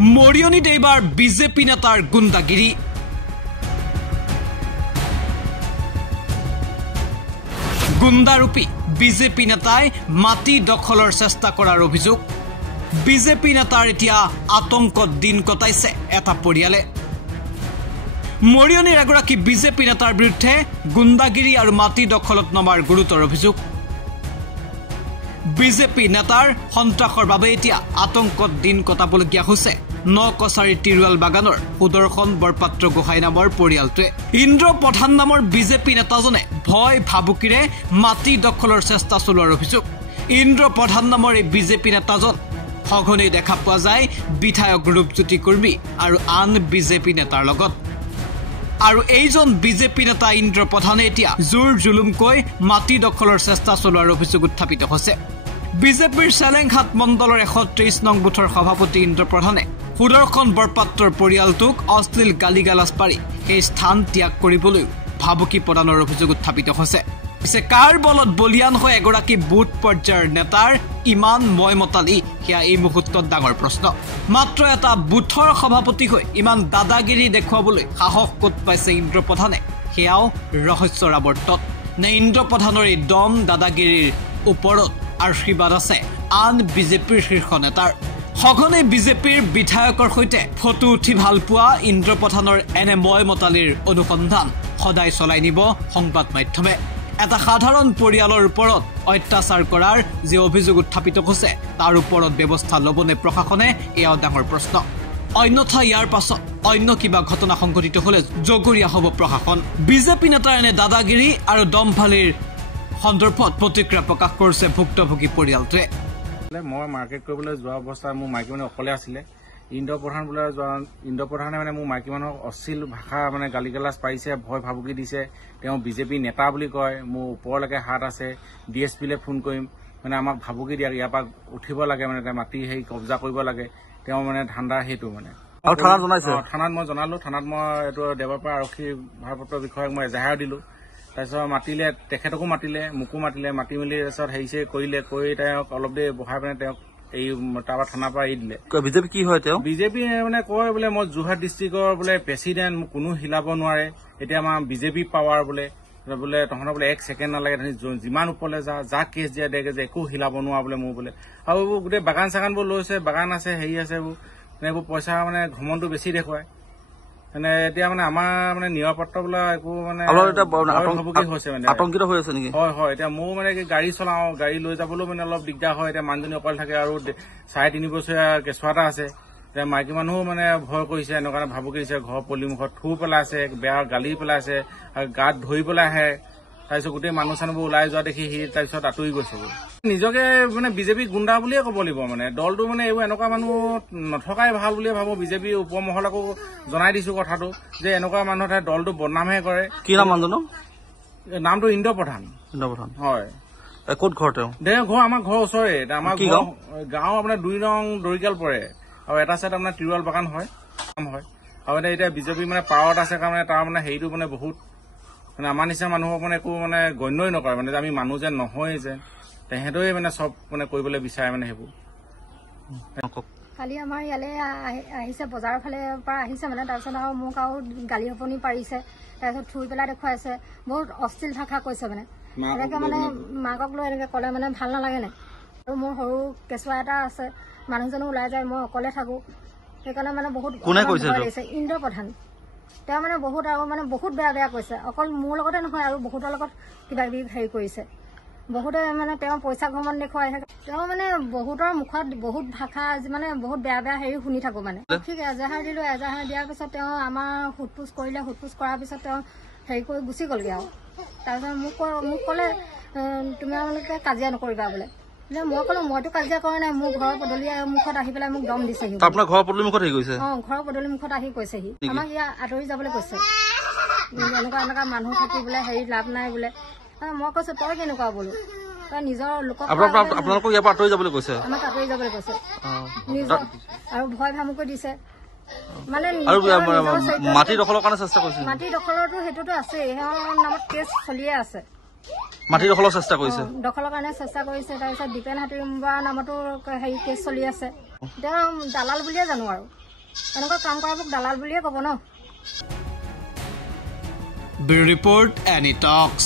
মৰিয়নীত এইবাৰ বিজেপি নেতাৰ গুণ্ডাগিৰি। গুণ্ডাৰূপী বিজেপি নেতাই মাটি দখলৰ চেষ্টা কৰাৰ অভিযোগ। বিজেপি নেতাৰ এতিয়া আতংকত দিন কটাইছে এটা পৰিয়ালে। মৰিয়নীৰ এগৰাকী বিজেপি নেতাৰ বিৰুদ্ধে গুণ্ডাগিৰি আৰু মাটি দখলত নমাৰ গুৰুতৰ অভিযোগ। বিজেপি নেতাৰ সন্ত্ৰাসৰ বাবে এতিয়া আতংকত দিন কটাবলগীয়া হৈছে নকছাৰীৰ তিৰুৱাল বাগানৰ সুদৰ্শন বৰপাত্ৰ গোহাঁই নামৰ পৰিয়ালটোৱে। ইন্দ্ৰ প্ৰধান নামৰ বিজেপি নেতাজনে ভয় ভাবুকিৰে মাটি দখলৰ চেষ্টা চলোৱাৰ অভিযোগ। ইন্দ্ৰ প্ৰধান নামৰ এই বিজেপি নেতাজন সঘনেই দেখা পোৱা যায় বিধায়ক ৰূপজ্যোতি কুৰ্মী আৰু আন বিজেপি নেতাৰ লগত। আৰু এইজন বিজেপি নেতা ইন্দ্ৰ প্ৰধানে এতিয়া জোৰ জুলুমকৈ মাটি দখলৰ চেষ্টা চলোৱাৰ অভিযোগ উত্থাপিত হৈছে। বিজেপিৰ চেলেংঘাট মণ্ডলৰ 130 নং বুথৰ সভাপতি ইন্দ্ৰ প্ৰধানে সুদৰ্শন বৰপাত্ৰৰ পৰিয়ালটোক অশ্লীল গালি গালাজ পাৰি সেই স্থান ত্যাগ কৰিবলৈ ভাবুকি প্ৰদানৰ অভিযোগ উত্থাপিত হৈছে। পিছে কাৰ বলত বলিয়ান হৈ এগৰাকী বুথ পৰ্যায়ৰ নেতাৰ ইমান ময়মতালি, সেয়া এই মুহূৰ্তত ডাঙৰ প্ৰশ্ন। মাত্ৰ এটা বুথৰ সভাপতি হৈ ইমান দাদাগিৰি দেখুৱাবলৈ সাহস ক'ত পাইছে ইন্দ্ৰ প্ৰধানে, সেয়াও ৰহস্যৰ আৱৰ্তত। নে ইন্দ্ৰ প্ৰধানৰ এই দম দাদাগিৰিৰ ওপৰত আশীৰ্বাদ আছে আন বিজেপিৰ শীৰ্ষ নেতাৰ? সঘনে বিজেপিৰ বিধায়কৰ সৈতে ফটো উঠি ভাল পোৱা ইন্দ্ৰ প্ৰধানৰ এনে ময়মতালিৰ অনুসন্ধান সদায় চলাই নিব সংবাদ মাধ্যমে। এটা সাধাৰণ পৰিয়ালৰ ওপৰত অত্যাচাৰ কৰাৰ যে অভিযোগ উত্থাপিত হৈছে তাৰ ওপৰত ব্যৱস্থা ল'বনে প্ৰশাসনে, এয়াও ডাঙৰ প্ৰশ্ন। অন্যথা ইয়াৰ পাছত অন্য কিবা ঘটনা সংঘটিত হলে জগৰীয়া হ'ব প্ৰশাসন। বিজেপি নেতাৰ এনে দাদাগিৰি আৰু দমফালিৰ সন্দৰ্ভত প্ৰতিক্ৰিয়া প্ৰকাশ কৰিছে ভুক্তভোগী পৰিয়ালটোৱে। মই মাৰ্কেট কৰিবলৈ যোৱা অৱস্থাত মোৰ মাইকী মানুহ অকলে আছিলে। ইন্দ্ৰ প্ৰধান বোলে ইন্দ্ৰ প্ৰধানে মোৰ মাইকী মানুহক অশ্লীল ভাষা গালি গালাজ পাৰিছে, ভয় ভাবুকি দিছে। তেওঁ বিজেপি নেতা বুলি কয়, মোৰ ওপৰলৈকে হাত আছে, DSPলৈ ফোন কৰিম, আমাক ভাবুকি দিয়া, ইয়াৰ পৰা উঠিব লাগে, মাটি কব্জা কৰিব লাগে। তেওঁ ধান্দা সেইটো থানাত মই জনালো। থানাত মই এইটো দেৱৰ পৰা আৰক্ষী ভাৰপ্ৰাপ্ত বিষয়াক মই এজাহাৰ দিলো। তাৰপিছত মাতিলে, তেখেতকো মাতিলে, মোকো মাতিলে, মাতি মেলি তাৰপিছত কৰিলে, কৰি তেওঁক অলপ দেৰি বহাই তেওঁক এই তাৰপৰা থানাৰ পৰা এৰি দিলে। বিজেপি কি হয়? তেওঁ বিজেপি কয় বোলে মই যোৰহাট ডিষ্ট্ৰিক্টৰ বোলে প্ৰেচিডেণ্ট, মোক কোনো হিলাব নোৱাৰে, এতিয়া আমাৰ বিজেপি পাৱাৰ বোলে তহঁতৰ বোলে 1 ছেকেণ্ড নালাগে, যিমান ওপৰলৈ যা কেছ দিয়া দেখে যে একো হিলাব নোৱাৰা বোলে মোৰ বোলে। আৰু এইবোৰ গোটেই বাগান চাগানবোৰ লৈছে, বাগান আছে, হেৰি আছে, এইবোৰ পইচা ঘমনটো বেছি দেখুৱায়। এতিয়া আমাৰ নিৰাপত্তা বোলা একো আতংকিত হৈ আছে নেকি? হয় হয়। এতিয়া মোৰ গাড়ী চলাও, গাড়ী লৈ যাবলৈও অলপ দিগদাৰ হয়। এতিয়া মানুহজনী অকলে থাকে আৰু 3.5 বছৰীয়া কেঁচুৱা এটা আছে। এতিয়া মাইকী মানুহো ভয় কৰিছে, এনেকুৱা ভাবুকি দিছে, ঘৰৰ পলিমুখত থু পেলাইছে, বেয়া গালি পেলাইছে, আৰু গাত ধৰি পেলাই আহে। তাৰপিছত গোটেই মানুহ চানুহবোৰ ওলাই যোৱা দেখি সি তাৰপিছত আঁতৰি গৈছে। নিজকে বিজেপি গুণ্ডা বুলিয়ে ক'ব লাগিব। দলটো এইবোৰ এনেকুৱা মানুহ নথকাই ভাল বুলিয়ে ভাবো। বিজেপি উপমহলকো জনাই দিছো কথাটো যে এনেকুৱা মানুহ দলটো বদনামহে কৰে। কি নাম মানুহজনৰ? নামটো ইন্দ্ৰ প্ৰধান। হয়। ক'ত ঘৰ তেওঁ? ঘৰ আমাৰ ঘৰৰ ওচৰে। আমাৰ গাঁও 2 নং দৰিকাল পৰে, আৰু এটা চাইড তিৰুৱাল বাগান হয়। আৰু এতিয়া বিজেপি পাৱাৰত আছে কাৰণে তাৰ হেৰিটো বহুত আমাৰ নিচিনা মানুহক একো গণ্যই নকৰে, আমি মানুহ যেন নহয় যে তেহেঁতই চব কৰিবলৈ বিচাৰে সেইবোৰ। কালি আমাৰ ইয়ালৈ আহিছে, বজাৰৰ ফালে পৰা আহিছে তাৰপিছত আৰু মোক আৰু গালি সপনি পাৰিছে, তাৰপিছত থুই পেলাই দেখুৱাইছে, বহুত অশ্লীল ভাষা কৈছে। এনেকে মাকক লৈ এনেকে ক'লে ভাল নালাগে নাই। আৰু মোৰ সৰু কেঁচুৱা এটা আছে, মানুহজনো ওলাই যায়, মই অকলে থাকো, সেইকাৰণে বহুত লাগিছে। ইন্দ্ৰ প্ৰধান তেওঁ বহুত আৰু বহুত বেয়া কৈছে। অকল মোৰ লগতে নহয় আৰু বহুতৰ লগত কিবা কিবি হেৰি কৰিছে। বহুতে তেওঁ পইচা ঘমন দেখুৱাই থাকে। তেওঁ বহুতৰ মুখত বহুত ভাষা বহুত বেয়া হেৰি শুনি থাকো। ঠিক এজাহাৰ দিলো, এজাহাৰ দিয়াৰ পিছত তেওঁ আমাৰ সোধপোছ কৰিলে, সোধপোছ কৰাৰ পিছত তেওঁ হেৰি কৰি গুচি গ'লগে। আৰু তাৰপিছত মোক ক'লে তোমালোকে কাজিয়া নকৰিবা বোলে। মই ক'লো মইতো কাজিয়া কৰা নাই, মোৰ ঘৰৰ পদূলিৰ মুখত আহি পেলাই মোক দম দিছেহি। আপোনাৰ ঘৰৰ পদূলি মুখত আহি গৈছে? ঘৰৰ পদূলি মুখত আহি কৈছেহি, আমাক ইয়াত আঁতৰি যাবলৈ কৈছে, এনেকুৱা মানুহ থাকি বোলে হেৰি লাভ নাই বোলে। মই কৈছো তই কেনেকুৱা বোলো, তই নিজৰ লোকক আপোনালোকক ইয়াৰ পৰা আঁতৰি যাবলৈ কৈছে? আমাক আঁতৰি যাবলৈ কৈছে আৰু ভয় ভামুকি দিছে। মাটি দখলৰ কাৰণে চেষ্টা কৰিছে? মাটি দখলৰটো সেইটোতো আছে, তেওঁৰ নামত কেছ চলিয়ে আছে। মাটি দখলৰ চেষ্টা কৰিছে? দখলৰ কাৰণে চেষ্টা কৰিছে। তাৰপিছত দীপেন হাতীৰ নামতো হেৰি কেছ চলি আছে। তেওঁ দালাল বুলিয়ে জানো আৰু এনেকুৱা কাম কৰাবোৰক দালাল বুলিয়ে ক'ব ন। ব্যুৰো ৰিপৰ্ট, এনি টক্স।